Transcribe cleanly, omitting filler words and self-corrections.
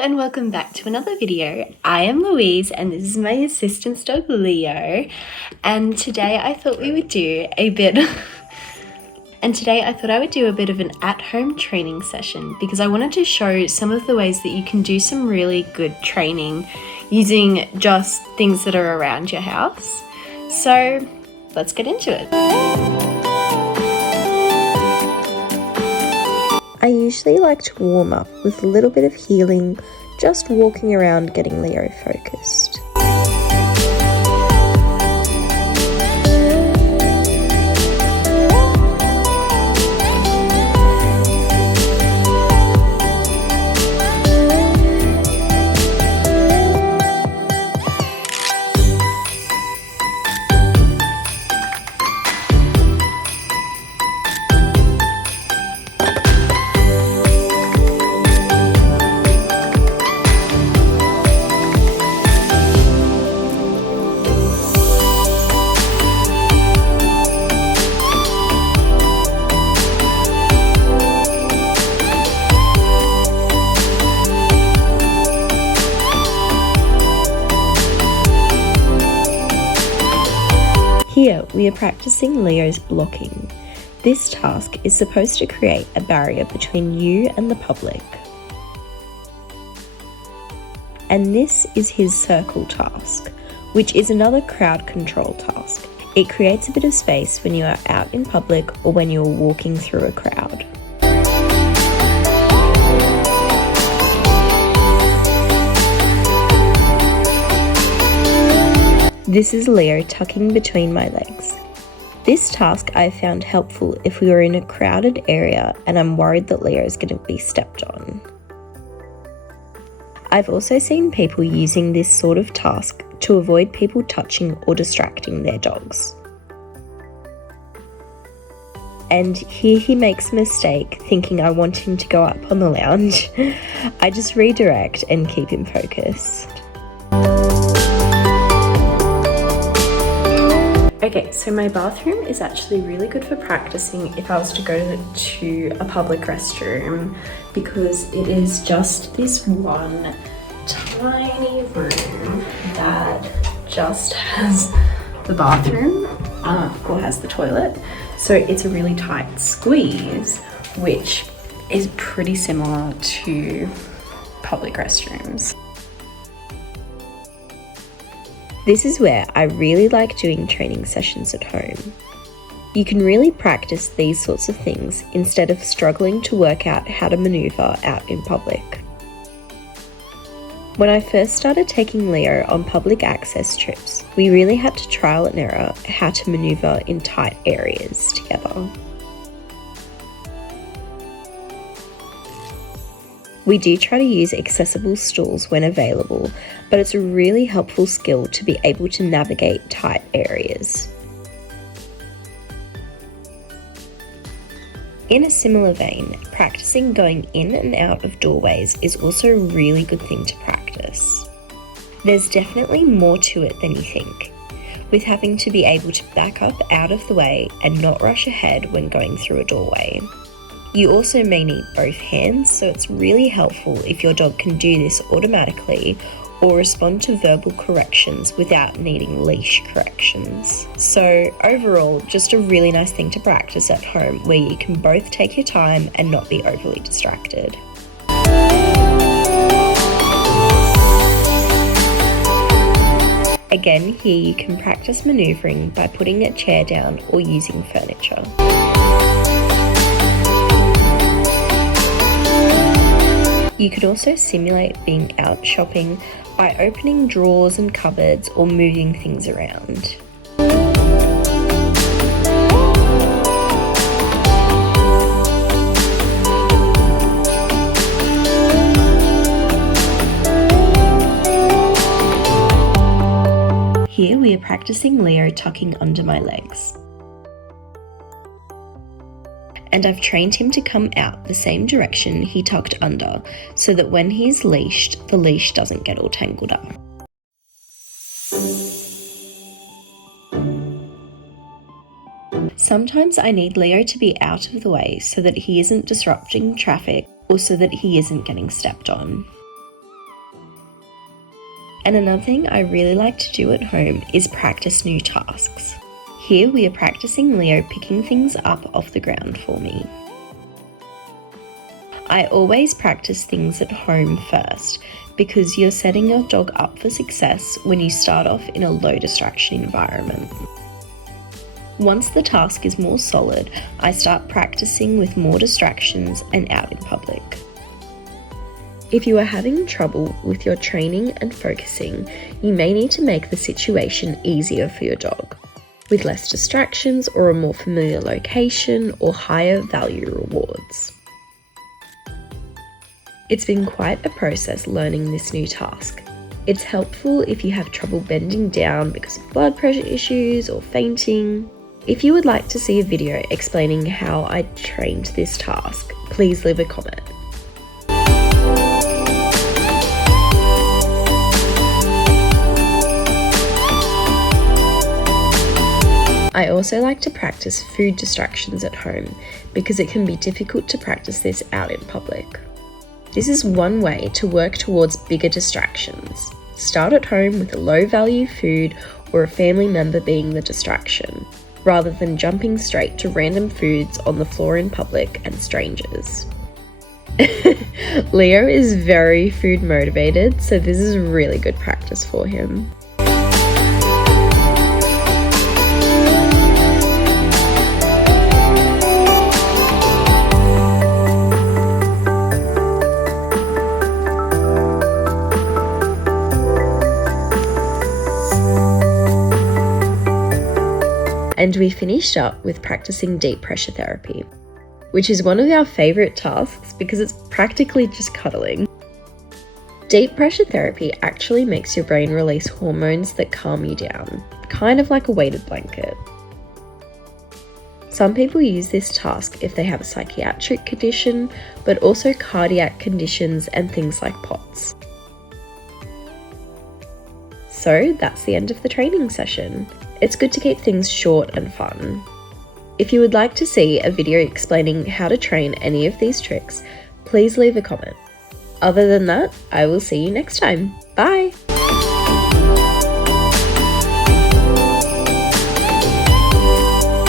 and welcome back to another video. I am Louise and this is my assistant's dog Leo, and today I thought we would do a bit of an at-home training session because I wanted to show some of the ways that you can do some really good training using just things that are around your house. So let's get into it. I usually like to warm up with a little bit of healing, just walking around getting Leo focused. Here we are practicing Leo's blocking. This task is supposed to create a barrier between you and the public. And this is his circle task, which is another crowd control task. It creates a bit of space when you are out in public or when you are walking through a crowd. This is Leo tucking between my legs. This task I found helpful if we were in a crowded area and I'm worried that Leo is going to be stepped on. I've also seen people using this sort of task to avoid people touching or distracting their dogs. And here he makes a mistake thinking I want him to go up on the lounge. I just redirect and keep him focused. Okay, so my bathroom is actually really good for practicing if I was to go to a public restroom because it is just this one tiny room that just has the bathroom or has the toilet. So it's a really tight squeeze, which is pretty similar to public restrooms. This is where I really like doing training sessions at home. You can really practice these sorts of things instead of struggling to work out how to maneuver out in public. When I first started taking Leo on public access trips, we really had to trial and error how to maneuver in tight areas together. We do try to use accessible stools when available, but it's a really helpful skill to be able to navigate tight areas. In a similar vein, practicing going in and out of doorways is also a really good thing to practice. There's definitely more to it than you think, with having to be able to back up out of the way and not rush ahead when going through a doorway. You also may need both hands, so it's really helpful if your dog can do this automatically or respond to verbal corrections without needing leash corrections. So overall, just a really nice thing to practice at home where you can both take your time and not be overly distracted. Again, here you can practice maneuvering by putting a chair down or using furniture. You could also simulate being out shopping by opening drawers and cupboards or moving things around. Here we are practicing Leo tucking under my legs. And I've trained him to come out the same direction he tucked under so that when he's leashed, the leash doesn't get all tangled up. Sometimes I need Leo to be out of the way so that he isn't disrupting traffic or so that he isn't getting stepped on. And another thing I really like to do at home is practice new tasks. Here we are practicing Leo picking things up off the ground for me. I always practice things at home first because you're setting your dog up for success when you start off in a low distraction environment. Once the task is more solid, I start practicing with more distractions and out in public. If you are having trouble with your training and focusing, you may need to make the situation easier for your dog, with less distractions or a more familiar location or higher value rewards. It's been quite a process learning this new task. It's helpful if you have trouble bending down because of blood pressure issues or fainting. If you would like to see a video explaining how I trained this task, please leave a comment. I also like to practice food distractions at home because it can be difficult to practice this out in public. This is one way to work towards bigger distractions. Start at home with a low value food or a family member being the distraction, rather than jumping straight to random foods on the floor in public and strangers. Leo is very food motivated, so this is really good practice for him. And we finished up with practicing deep pressure therapy, which is one of our favourite tasks because it's practically just cuddling. Deep pressure therapy actually makes your brain release hormones that calm you down, kind of like a weighted blanket. Some people use this task if they have a psychiatric condition, but also cardiac conditions and things like POTS. So that's the end of the training session. It's good to keep things short and fun. If you would like to see a video explaining how to train any of these tricks, please leave a comment. Other than that, I will see you next time. Bye!